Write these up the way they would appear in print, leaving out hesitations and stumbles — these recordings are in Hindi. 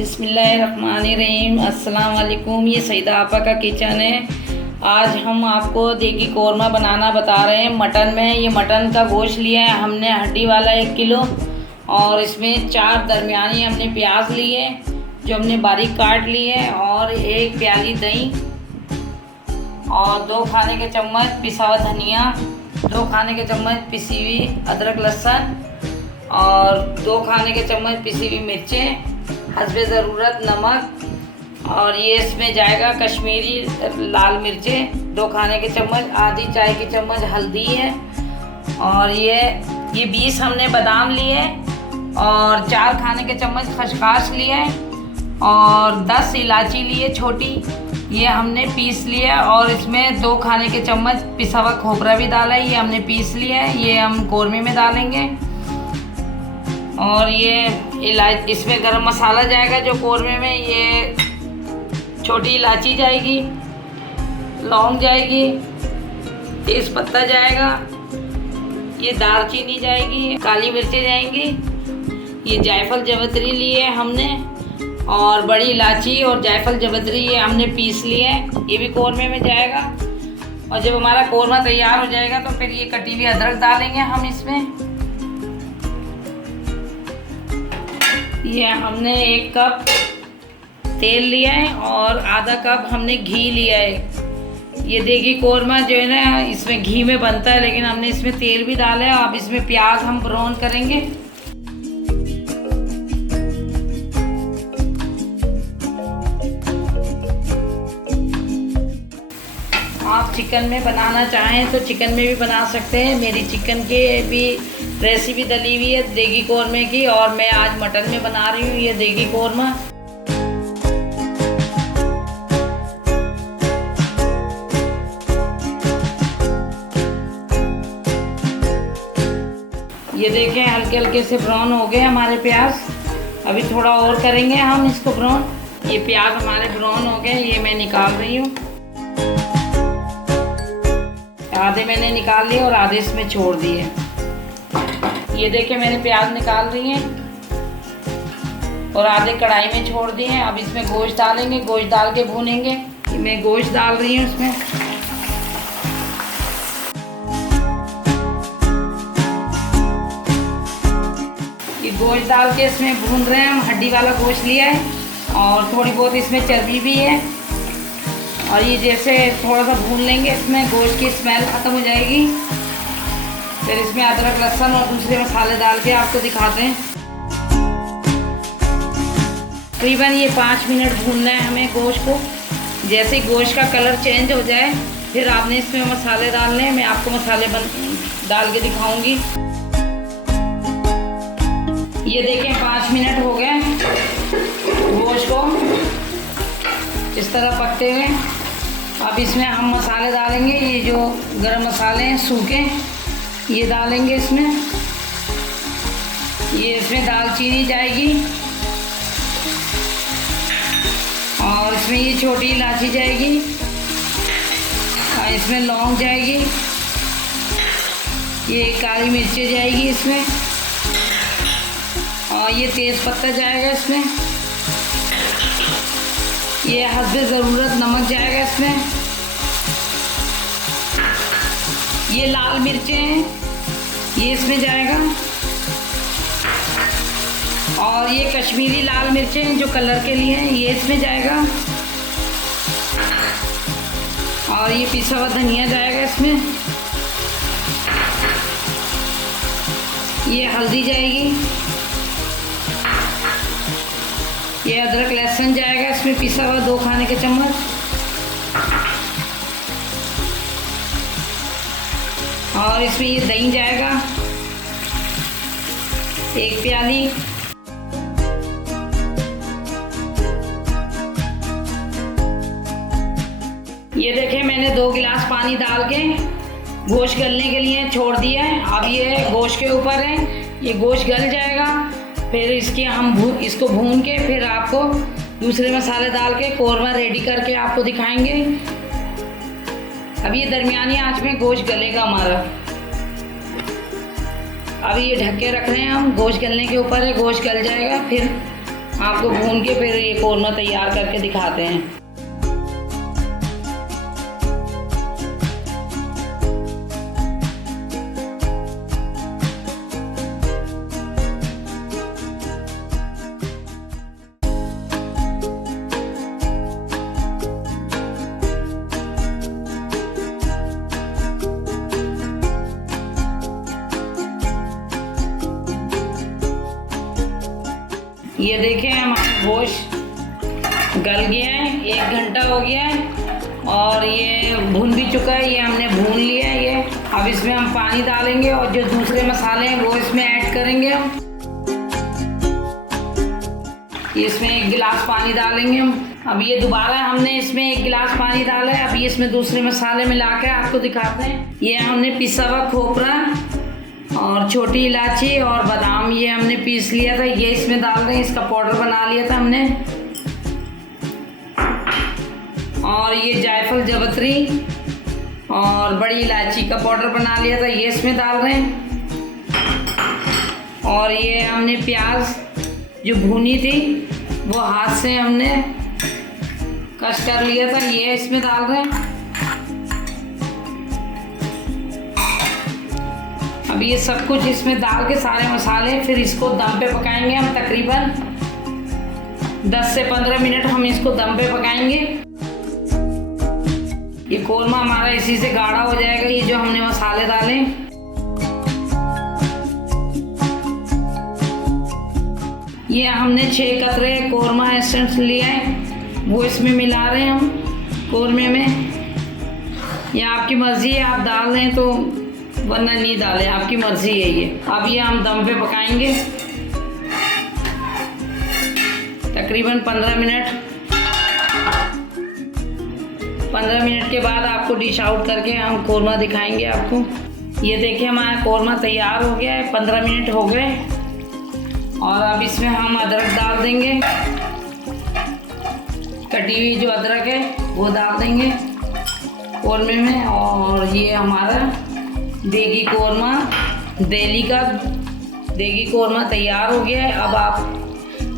बिस्मिल्लाहिर्रहमानिर्रहीम। अस्सलाम वालेकुम। ये सईदा आपा का किचन है। आज हम आपको देगी कौरमा बनाना बता रहे हैं मटन में। ये मटन का गोश्त लिया है हमने हड्डी वाला 1 किलो, और इसमें 4 दरमियानी हमने प्याज लिए जो हमने बारीक काट लिए, और 1 प्याली दही, और 2 खाने के चम्मच पिसा हुआ धनिया, 2 खाने के चम्मच पिसी हुई अदरक लहसुन, और 2 खाने के चम्मच पिसी हुई मिर्चें, हस्बे ज़रूरत नमक, और ये इसमें जाएगा कश्मीरी लाल मिर्चें 2 खाने के चम्मच, आधी चाय की चम्मच हल्दी है, और ये 20 हमने बादाम लिए, और 4 खाने के चम्मच खसखस लिए, और 10 इलायची लिए छोटी, ये हमने पीस लिया, और इसमें 2 खाने के चम्मच पिसा हुआ खोपरा भी डाला है, ये हमने पीस लिया है, ये हम कौरमे में डालेंगे। और ये इसमें गरम मसाला जाएगा जो कौरमे में, ये छोटी इलायची जाएगी, लौंग जाएगी, तेज पत्ता जाएगा, ये दालचीनी जाएगी, काली मिर्चें जाएंगी, ये जायफल जवित्री लिए हमने, और बड़ी इलायची और जायफल जवित्री ये हमने पीस लिए, ये भी कौरमे में जाएगा। और जब हमारा कौरमा तैयार हो जाएगा तो फिर ये कटी हुई अदरक डालेंगे हम इसमें। ये हमने 1 कप तेल लिया है और आधा कप हमने घी लिया है। ये देगी कौरमा जो है ना इसमें घी में बनता है, लेकिन हमने इसमें तेल भी डाला है। अब इसमें प्याज हम ब्राउन करेंगे। आप चिकन में बनाना चाहें तो चिकन में भी बना सकते हैं। मेरी चिकन के भी रेसिपी डली हुई है देगी कौरमे की, और मैं आज मटन में बना रही हूँ ये देगी कौरमा। ये देखें हल्के हल्के से ब्राउन हो गए हमारे प्याज। अभी थोड़ा और करेंगे हम इसको ब्राउन। ये प्याज हमारे ब्राउन हो गए, ये मैं निकाल रही हूँ। आधे मैंने निकाल लिए और आधे इसमें छोड़ दिए। ये देखिए मैंने प्याज निकाल रही हैं और आधे कढ़ाई में छोड़ दिए हैं। अब इसमें गोश्त डालेंगे, गोश्त डाल के भूनेंगे। मैं गोश्त डाल रही हूँ इसमें। ये गोश्त डाल के इसमें भून रहे हैं हम। हड्डी वाला गोश्त लिया है और थोड़ी बहुत इसमें चर्बी भी है, और ये जैसे थोड़ा सा भून लेंगे इसमें गोश्त की स्मेल ख़त्म हो जाएगी। फिर इसमें अदरक लहसुन और दूसरे मसाले डाल के आपको दिखाते हैं। तकरीबन ये 5 मिनट भूनना है हमें गोश्त को। जैसे ही गोश्त का कलर चेंज हो जाए फिर आपने इसमें मसाले डालने हैं। मैं आपको मसाले डाल के दिखाऊंगी। ये देखें 5 मिनट हो गए गोश्त को इस तरह पकते हुए। अब इसमें हम मसाले डालेंगे। ये जो गरम मसाले हैं सूखे ये डालेंगे इसमें। ये इसमें दालचीनी जाएगी, और इसमें ये छोटी इलायची जाएगी, और इसमें लौंग जाएगी, ये काली मिर्चें जाएगी इसमें, और ये तेज़ पत्ता जाएगा इसमें, ये हस्बे ज़रूरत नमक जाएगा इसमें, ये लाल मिर्चें हैं ये इसमें जाएगा, और ये कश्मीरी लाल मिर्चें जो कलर के लिए हैं ये इसमें जाएगा, और ये पिसा हुआ धनिया जाएगा इसमें, ये हल्दी जाएगी, ये अदरक लहसुन जाएगा इसमें पिसा हुआ 2 खाने के चम्मच, और इसमें ये दही जाएगा 1 प्याली, ये देखें मैंने 2 गिलास पानी डाल के गोश्त गलने के लिए छोड़ दिया है। अब ये गोश्त के ऊपर है, ये गोश्त गल जाएगा। फिर इसको भून के फिर आपको दूसरे मसाले डाल के कौरमा रेडी करके आपको दिखाएंगे। अब ये दरमियानी आंच में गोश्त गलेगा हमारा। अब ये ढक के रख रहे हैं हम, गोश्त गलने के ऊपर है, गोश्त गल जाएगा फिर आपको भून के फिर ये कोरमा तैयार करके दिखाते हैं। ये देखें हमारा गोश्त गल गया है, 1 घंटा हो गया है और ये भून भी चुका है। ये हमने भून लिया है ये। अब इसमें हम पानी डालेंगे और जो दूसरे मसाले हैं वो इसमें ऐड करेंगे हम। इसमें 1 गिलास पानी डालेंगे हम। अब ये दोबारा हमने इसमें 1 गिलास पानी डाला है। अभी इसमें दूसरे मसाले मिला के आपको दिखाते हैं। ये हमने पिसा हुआ खोपरा और छोटी इलायची और बादाम ये हमने पीस लिया था, ये इसमें डाल रहे हैं। इसका पाउडर बना लिया था हमने। और ये जायफल जावित्री और बड़ी इलायची का पाउडर बना लिया था, ये इसमें डाल रहे हैं। और ये हमने प्याज जो भुनी थी वो हाथ से हमने कश कर लिया था, ये इसमें डाल रहे हैं। अब ये सब कुछ इसमें डाल के सारे मसाले फिर इसको दम पे पकाएंगे हम। तकरीबन 10 से 15 मिनट हम इसको दम पे पकाएंगे। ये कोरमा हमारा इसी से गाढ़ा हो जाएगा, ये जो हमने मसाले डाले। ये हमने 6 कतरे कोरमा एसेंस लिया है, वो इसमें मिला रहे हैं हम कोरमे में। ये आपकी मर्जी है, आप डाल दें तो, वरना नहीं डालें, आपकी मर्जी है ये। अब ये हम दम पे पकाएंगे तकरीबन 15 मिनट। 15 मिनट के बाद आपको डिश आउट करके हम कोरमा दिखाएंगे आपको। ये देखिए हमारा कोरमा तैयार हो गया है, 15 मिनट हो गए। और अब इसमें हम अदरक डाल देंगे, कटी हुई जो अदरक है वो डाल देंगे कोरमे में। और ये हमारा देगी कोरमा, देगी कोरमा तैयार हो गया है। अब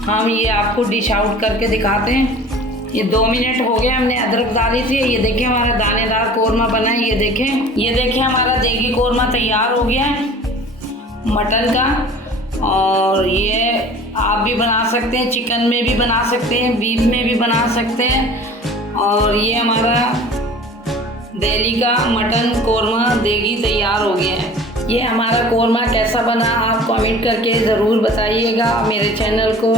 हम ये आपको डिश आउट करके दिखाते हैं। ये 2 मिनट हो गए हमने अदरक डाली थी। ये देखिए हमारा दानेदार कोरमा बना है। ये देखें हमारा देगी कोरमा तैयार हो गया है मटन का। और ये आप भी बना सकते हैं, चिकन में भी बना सकते हैं, बीफ में भी बना सकते हैं। और ये हमारा दिल्ली का मटन कोरमा देगी तैयार हो गया है। ये हमारा कोरमा कैसा बना आप कमेंट करके ज़रूर बताइएगा। मेरे चैनल को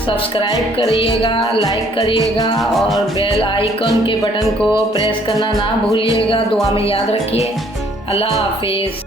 सब्सक्राइब करिएगा, लाइक करिएगा और बेल आइकन के बटन को प्रेस करना ना भूलिएगा। दुआ में याद रखिए। अल्लाह हाफिज़।